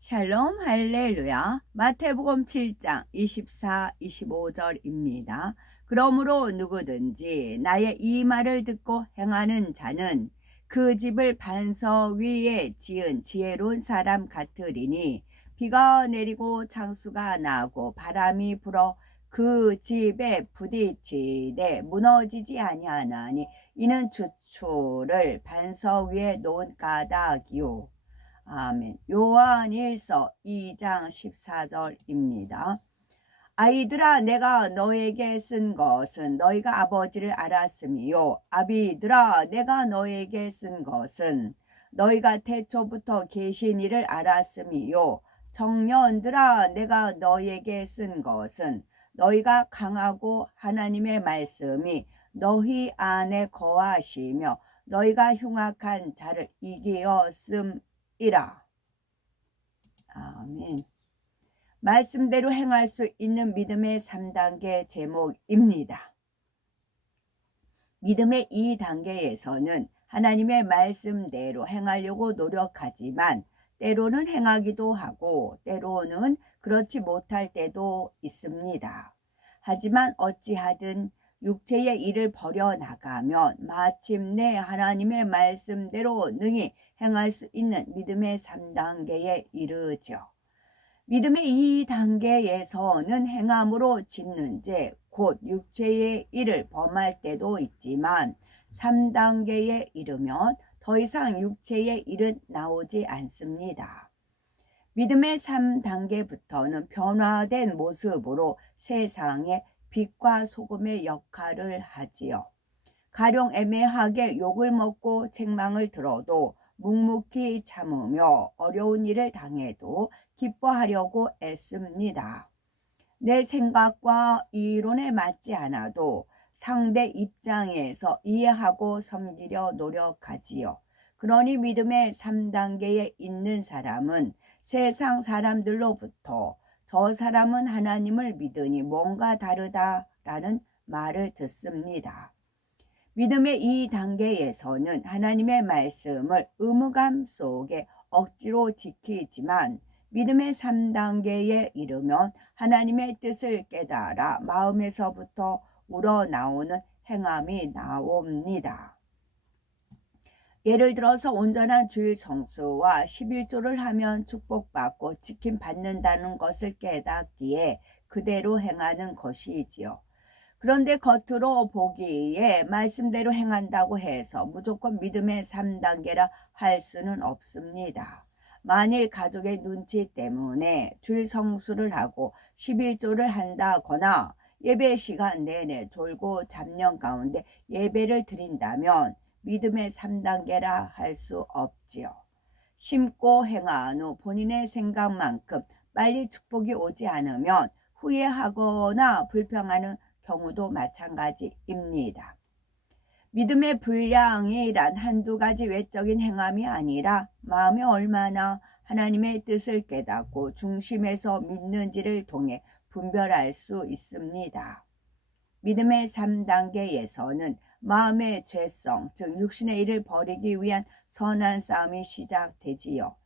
샬롬 할렐루야. 마태복음 7장 24, 25절입니다. 그러므로 누구든지 나의 이 말을 듣고 행하는 자는 그 집을 반석 위에 지은 지혜로운 사람 같으리니 비가 내리고 창수가 나고 바람이 불어 그 집에 부딪히되 무너지지 아니하나니 이는 주추를 반석 위에 놓은 까닭이요. 아멘. 요한일서 2장 14절입니다. 아이들아, 내가 너에게 쓴 것은 너희가 아버지를 알았음이요. 아비들아, 내가 너에게 쓴 것은 너희가 태초부터 계신 이를 알았음이요. 청년들아, 내가 너에게 쓴 것은 너희가 강하고 하나님의 말씀이 너희 안에 거하시며 너희가 흉악한 자를 이기었음이라. 아멘. 말씀대로 행할 수 있는 믿음의 3단계 제목입니다. 믿음의 2단계에서는 하나님의 말씀대로 행하려고 노력하지만 때로는 행하기도 하고 때로는 그렇지 못할 때도 있습니다. 하지만 어찌하든 육체의 일을 버려나가면 마침내 하나님의 말씀대로 능히 행할 수 있는 믿음의 3단계에 이르죠. 믿음의 2단계에서는 행함으로 짓는 죄, 곧 육체의 일을 범할 때도 있지만 3단계에 이르면 더 이상 육체의 일은 나오지 않습니다. 믿음의 3단계부터는 변화된 모습으로 세상에 빛과 소금의 역할을 하지요. 가령 애매하게 욕을 먹고 책망을 들어도 묵묵히 참으며 어려운 일을 당해도 기뻐하려고 애씁니다. 내 생각과 이론에 맞지 않아도 상대 입장에서 이해하고 섬기려 노력하지요. 그러니 믿음의 3단계에 있는 사람은 세상 사람들로부터 저 사람은 하나님을 믿으니 뭔가 다르다라는 말을 듣습니다. 믿음의 2단계에서는 하나님의 말씀을 의무감 속에 억지로 지키지만 믿음의 3단계에 이르면 하나님의 뜻을 깨달아 마음에서부터 우러나오는 행함이 나옵니다. 예를 들어서 온전한 주일 성수와 11조를 하면 축복받고 지킴받는다는 것을 깨닫기에 그대로 행하는 것이지요. 그런데 겉으로 보기에 말씀대로 행한다고 해서 무조건 믿음의 3단계라 할 수는 없습니다. 만일 가족의 눈치 때문에 주일 성수를 하고 11조를 한다거나 예배 시간 내내 졸고 잡념 가운데 예배를 드린다면 믿음의 3단계라 할 수 없지요. 심고 행한 후 본인의 생각만큼 빨리 축복이 오지 않으면 후회하거나 불평하는 경우도 마찬가지입니다. 믿음의 분량이란 한두 가지 외적인 행함이 아니라 마음에 얼마나 하나님의 뜻을 깨닫고 중심에서 믿는지를 통해 분별할 수 있습니다. 믿음의 3단계에서는 마음의 죄성, 즉 육신의 일을 버리기 위한 선한 싸움이 시작되지요.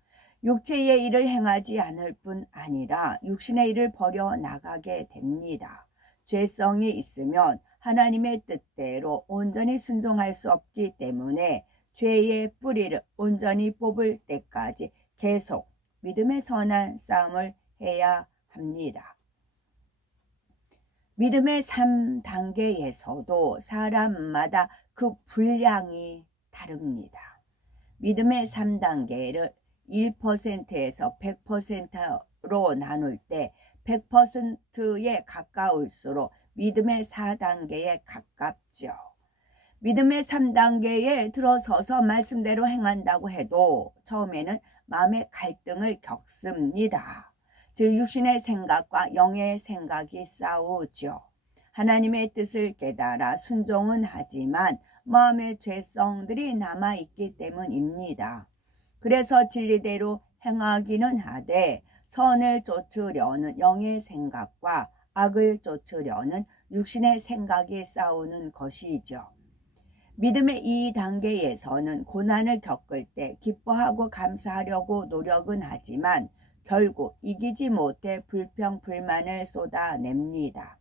육체의 일을 행하지 않을 뿐 아니라 육신의 일을 버려 나가게 됩니다. 죄성이 있으면 하나님의 뜻대로 온전히 순종할 수 없기 때문에 죄의 뿌리를 온전히 뽑을 때까지 계속 믿음의 선한 싸움을 해야 합니다. 믿음의 3단계에서도 사람마다 그 분량이 다릅니다. 믿음의 3단계를 1%에서 100%로 나눌 때 100%에 가까울수록 믿음의 4단계에 가깝죠. 믿음의 3단계에 들어서서 말씀대로 행한다고 해도 처음에는 마음의 갈등을 겪습니다. 즉 육신의 생각과 영의 생각이 싸우죠. 하나님의 뜻을 깨달아 순종은 하지만 마음의 죄성들이 남아있기 때문입니다. 그래서 진리대로 행하기는 하되 선을 쫓으려는 영의 생각과 악을 쫓으려는 육신의 생각이 싸우는 것이죠. 믿음의 2단계에서는 고난을 겪을 때 기뻐하고 감사하려고 노력은 하지만 결국 이기지 못해 불평 불만을 쏟아냅니다.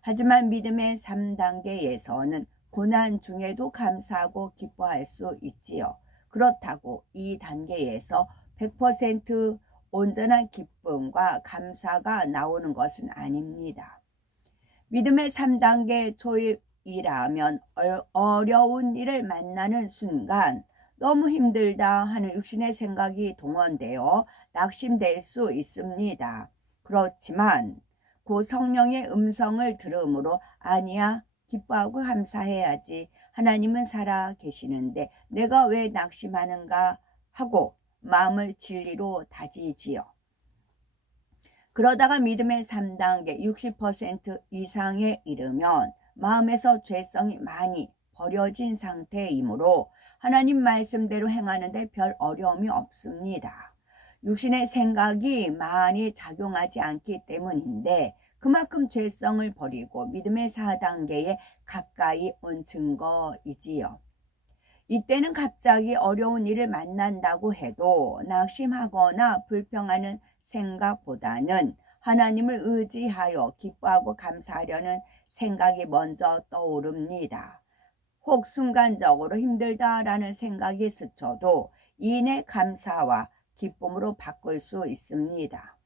하지만 믿음의 3단계에서는 고난 중에도 감사하고 기뻐할 수 있지요. 그렇다고 이 단계에서 100% 온전한 기쁨과 감사가 나오는 것은 아닙니다. 믿음의 3단계 초입이라면 어려운 일을 만나는 순간 너무 힘들다 하는 육신의 생각이 동원되어 낙심될 수 있습니다. 그렇지만 그 성령의 음성을 들음으로 아니야, 기뻐하고 감사해야지. 하나님은 살아 계시는데 내가 왜 낙심하는가 하고 마음을 진리로 다지지요. 그러다가 믿음의 3단계 60% 이상에 이르면 마음에서 죄성이 많이 버려진 상태이므로 하나님 말씀대로 행하는데 별 어려움이 없습니다. 육신의 생각이 많이 작용하지 않기 때문인데 그만큼 죄성을 버리고 믿음의 4단계에 가까이 온 증거이지요. 이때는 갑자기 어려운 일을 만난다고 해도 낙심하거나 불평하는 생각보다는 하나님을 의지하여 기뻐하고 감사하려는 생각이 먼저 떠오릅니다. 혹 순간적으로 힘들다라는 생각이 스쳐도 이내 감사와 기쁨으로 바꿀 수 있습니다.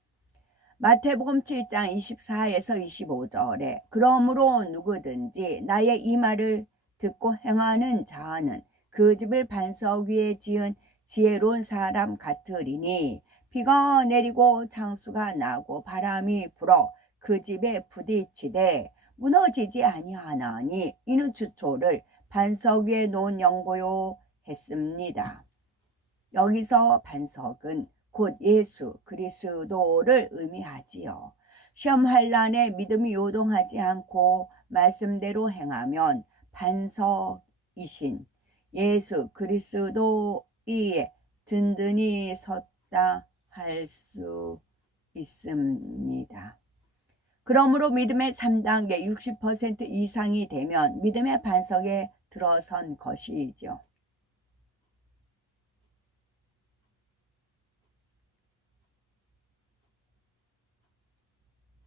마태복음 7장 24에서 25절에 그러므로 누구든지 나의 이 말을 듣고 행하는 자는 그 집을 반석 위에 지은 지혜로운 사람 같으리니 비가 내리고 창수가 나고 바람이 불어 그 집에 부딪히되 무너지지 아니하나니 이는 주초를 반석 위에 놓은 영고요 했습니다. 여기서 반석은 곧 예수 그리스도를 의미하지요. 시험 환난에 믿음이 요동하지 않고 말씀대로 행하면 반석이신 예수 그리스도 위에 든든히 섰다 할 수 있습니다. 그러므로 믿음의 3단계 60% 이상이 되면 믿음의 반석에 들어선 것이죠.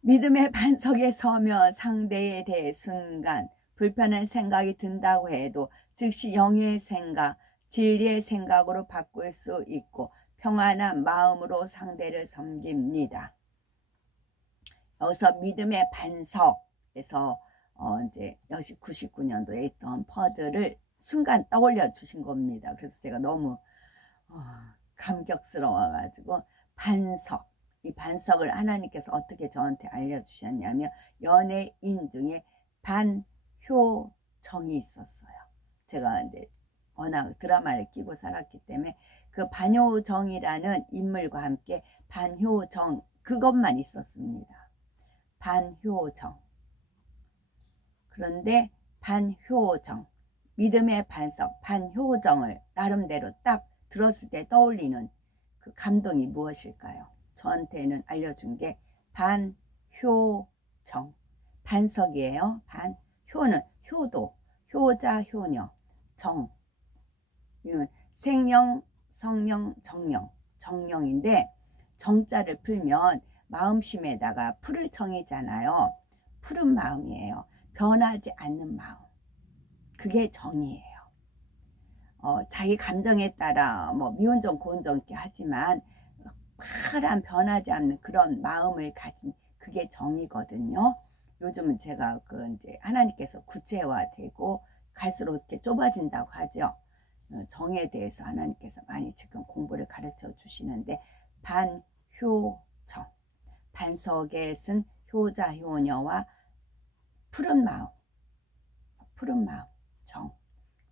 믿음의 반석에 서면 상대에 대해 순간 불편한 생각이 든다고 해도 즉시 영의 생각, 진리의 생각으로 바꿀 수 있고 평안한 마음으로 상대를 섬깁니다. 여기서 믿음의 반석에서 이제 역시 99년도에 있던 퍼즐을 순간 떠올려 주신 겁니다. 그래서 제가 너무 감격스러워가지고 반석, 이 반석을 하나님께서 어떻게 저한테 알려주셨냐면 연예인 중에 반효정이 있었어요. 제가 이제 워낙 드라마를 끼고 살았기 때문에 그 반효정이라는 인물과 함께 반효정 그것만 있었습니다. 반효정. 그런데 반효정, 믿음의 반석, 반효정을 나름대로 딱 들었을 때 떠올리는 그 감동이 무엇일까요? 저한테는 알려준 게 반효정, 반석이에요. 반효는 효도, 효자, 효녀, 정, 생령, 성령, 정령, 정령인데 정자를 풀면 마음심에다가 풀을 정이잖아요. 푸른 마음이에요. 변하지 않는 마음. 그게 정이에요. 자기 감정에 따라 뭐 미운 정, 고운 정 있게 하지만 파란 변하지 않는 그런 마음을 가진 그게 정이거든요. 요즘은 제가 이제 하나님께서 구체화되고 갈수록 이렇게 좁아진다고 하죠. 정에 대해서 하나님께서 많이 지금 공부를 가르쳐 주시는데 반효정, 반석에 쓴 효자 효녀와 푸른 마음, 정,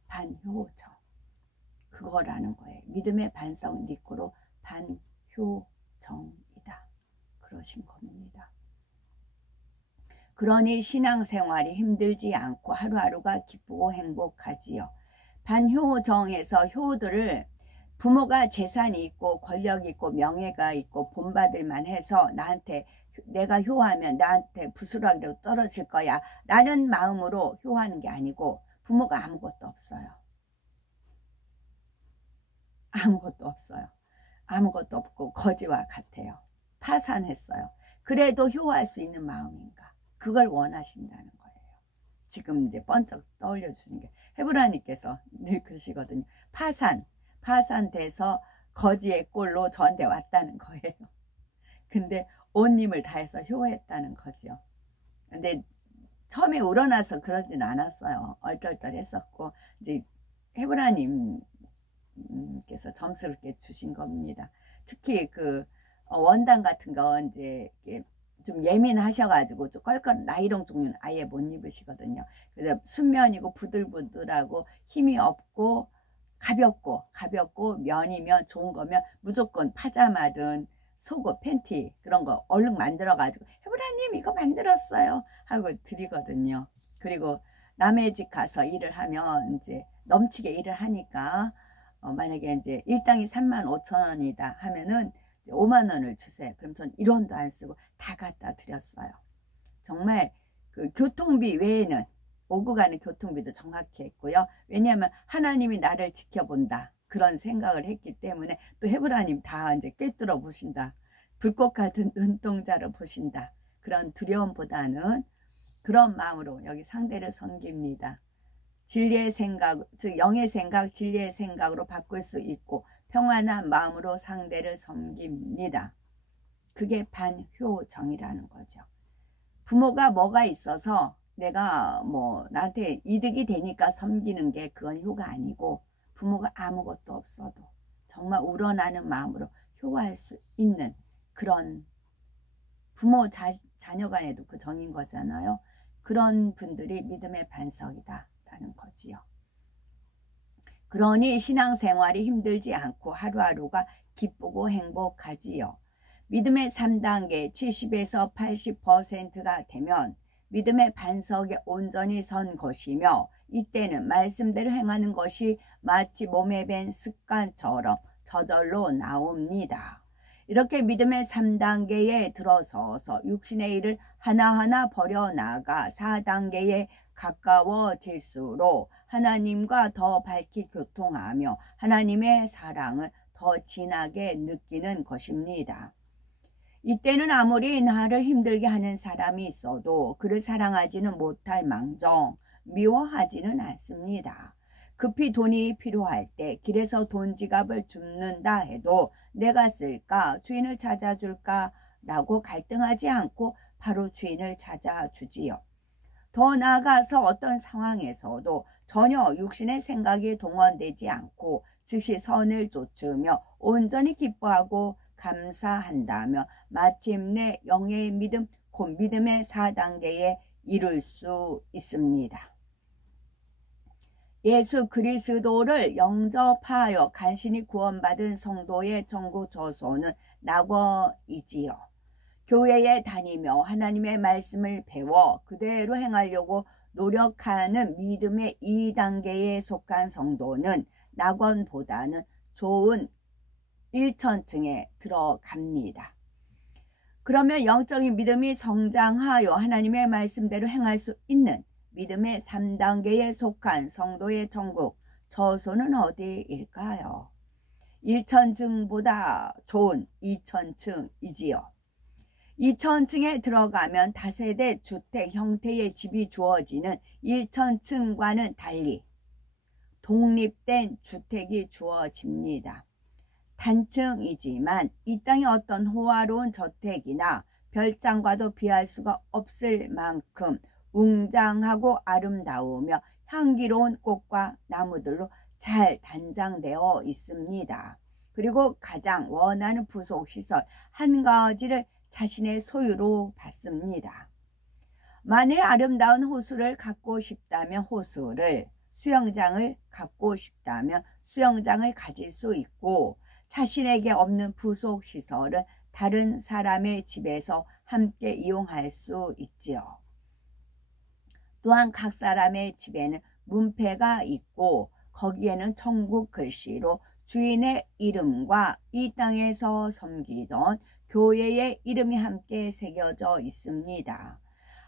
반효정, 그거라는 거예요. 믿음의 반석 니꼬로 반효정이다 그러신 겁니다. 그러니 신앙생활이 힘들지 않고 하루하루가 기쁘고 행복하지요. 반효정에서 효들을 부모가 재산이 있고 권력이 있고 명예가 있고 본받을만 해서 나한테 내가 효하면 나한테 부스러기로 떨어질 거야 라는 마음으로 효하는 게 아니고 부모가 아무것도 없어요. 아무것도 없어요. 아무것도 없고 거지와 같아요. 파산했어요. 그래도 효할 수 있는 마음인가? 그걸 원하신다는 거예요. 지금 이제 번쩍 떠올려 주신 게 헤브라님께서 늘 그러시거든요. 파산돼서 거지의 꼴로 저한테 왔다는 거예요. 근데 온 힘을 다해서 효했다는 거죠. 근데 처음에 우러나서 그러진 않았어요. 얼떨떨했었고 이제 헤브라님께서 점수를 이렇게 주신 겁니다. 특히 그 원단 같은 거 이제 좀 예민하셔가지고 좀 껄껄 나이롱 종류는 아예 못 입으시거든요. 그래서 순면이고 부들부들하고 힘이 없고 가볍고 면이면 좋은 거면 무조건 파자마든 속옷, 팬티 그런 거 얼른 만들어가지고 헤브라님 이거 만들었어요 하고 드리거든요. 그리고 남의 집 가서 일을 하면 이제 넘치게 일을 하니까 만약에 이제 일당이 35,000원이다 하면은 5만 원을 주세요. 그럼 전 1원도 안 쓰고 다 갖다 드렸어요. 정말 그 교통비 외에는 오고 가는 교통비도 정확히 했고요. 왜냐하면 하나님이 나를 지켜본다. 그런 생각을 했기 때문에 또 헤브라님 다 이제 꿰뚫어 보신다. 불꽃 같은 눈동자로 보신다. 그런 두려움보다는 그런 마음으로 여기 상대를 섬깁니다. 진리의 생각, 즉 영의 생각, 진리의 생각으로 바꿀 수 있고 평안한 마음으로 상대를 섬깁니다. 그게 반효정이라는 거죠. 부모가 뭐가 있어서 내가 뭐 나한테 이득이 되니까 섬기는 게 그건 효가 아니고 부모가 아무것도 없어도 정말 우러나는 마음으로 효과할 수 있는 그런 부모 자녀 간에도 그 정인 거잖아요. 그런 분들이 믿음의 반석이다라는 거지요. 그러니 신앙생활이 힘들지 않고 하루하루가 기쁘고 행복하지요. 믿음의 3단계 70에서 80%가 되면 믿음의 반석에 온전히 선 것이며 이때는 말씀대로 행하는 것이 마치 몸에 밴 습관처럼 저절로 나옵니다. 이렇게 믿음의 3단계에 들어서서 육신의 일을 하나하나 버려나가 4단계에 가까워질수록 하나님과 더 밝히 교통하며 하나님의 사랑을 더 진하게 느끼는 것입니다. 이때는 아무리 나를 힘들게 하는 사람이 있어도 그를 사랑하지는 못할 망정 미워하지는 않습니다. 급히 돈이 필요할 때 길에서 돈 지갑을 줍는다 해도 내가 쓸까 주인을 찾아줄까 라고 갈등하지 않고 바로 주인을 찾아주지요. 더 나아가서 어떤 상황에서도 전혀 육신의 생각이 동원되지 않고 즉시 선을 좇으며 온전히 기뻐하고 감사한다며 마침내 영의 믿음, 곧 믿음의 4단계에 이룰 수 있습니다. 예수 그리스도를 영접하여 간신히 구원받은 성도의 전구 저소는 낙원이지요. 교회에 다니며 하나님의 말씀을 배워 그대로 행하려고 노력하는 믿음의 2단계에 속한 성도는 낙원보다는 좋은 1천층에 들어갑니다. 그러면 영적인 믿음이 성장하여 하나님의 말씀대로 행할 수 있는 믿음의 3단계에 속한 성도의 천국 저소는 어디일까요? 1천층보다 좋은 2천층이지요. 2천층에 들어가면 다세대 주택 형태의 집이 주어지는 1천층과는 달리 독립된 주택이 주어집니다. 단층이지만 이 땅의 어떤 호화로운 저택이나 별장과도 비할 수가 없을 만큼 웅장하고 아름다우며 향기로운 꽃과 나무들로 잘 단장되어 있습니다. 그리고 가장 원하는 부속시설 한 가지를 자신의 소유로 받습니다. 만일 아름다운 호수를 갖고 싶다면 호수를, 수영장을 갖고 싶다면 수영장을 가질 수 있고 자신에게 없는 부속시설은 다른 사람의 집에서 함께 이용할 수 있지요. 또한 각 사람의 집에는 문패가 있고 거기에는 천국 글씨로 주인의 이름과 이 땅에서 섬기던 교회의 이름이 함께 새겨져 있습니다.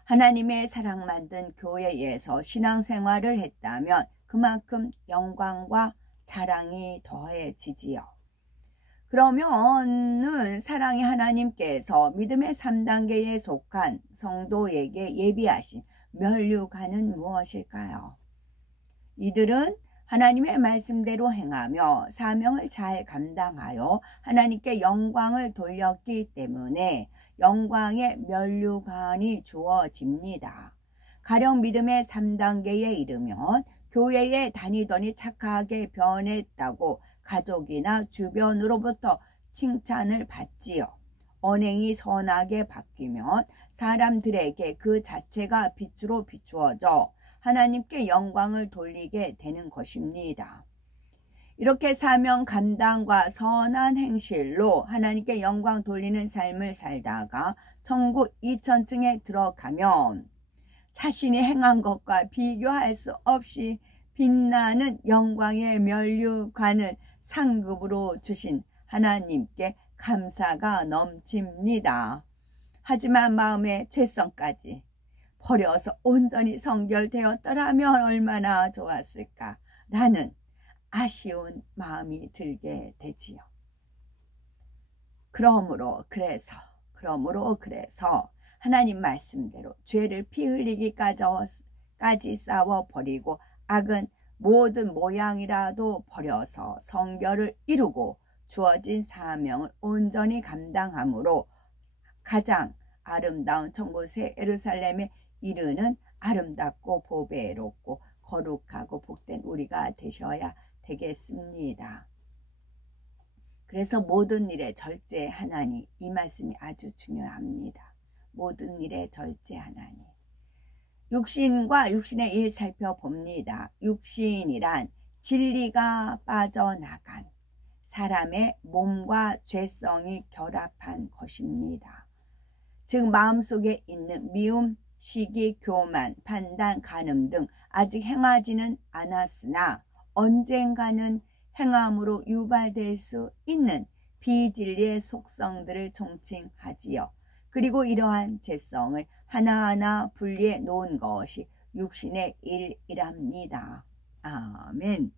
하나님의 사랑 만든 교회에서 신앙생활을 했다면 그만큼 영광과 자랑이 더해지지요. 그러면은 사랑의 하나님께서 믿음의 3단계에 속한 성도에게 예비하신 면류관은 무엇일까요? 이들은 하나님의 말씀대로 행하며 사명을 잘 감당하여 하나님께 영광을 돌렸기 때문에 영광의 면류관이 주어집니다. 가령 믿음의 3단계에 이르면 교회에 다니더니 착하게 변했다고 가족이나 주변으로부터 칭찬을 받지요. 언행이 선하게 바뀌면 사람들에게 그 자체가 빛으로 비추어져 하나님께 영광을 돌리게 되는 것입니다. 이렇게 사명 감당과 선한 행실로 하나님께 영광 돌리는 삶을 살다가 천국 2000층에 들어가면 자신이 행한 것과 비교할 수 없이 빛나는 영광의 면류관을 상급으로 주신 하나님께 감사가 넘칩니다. 하지만 마음의 죄성까지 버려서 온전히 성결되었더라면 얼마나 좋았을까라는 아쉬운 마음이 들게 되지요. 그러므로 그래서 하나님 말씀대로 죄를 피 흘리기까지 싸워 버리고 악은 모든 모양이라도 버려서 성결을 이루고 주어진 사명을 온전히 감당함으로 가장 아름다운 천국 새 예루살렘에 이르는 아름답고 보배롭고 거룩하고 복된 우리가 되셔야 되겠습니다. 그래서 모든 일에 절제하나니, 이 말씀이 아주 중요합니다. 모든 일에 절제하나니. 육신과 육신의 일 살펴봅니다. 육신이란 진리가 빠져나간 사람의 몸과 죄성이 결합한 것입니다. 즉 마음속에 있는 미움, 시기, 교만, 판단, 간음 등 아직 행하지는 않았으나 언젠가는 행함으로 유발될 수 있는 비진리의 속성들을 총칭하지요. 그리고 이러한 죄성을 하나하나 분리해 놓은 것이 육신의 일이랍니다. 아멘.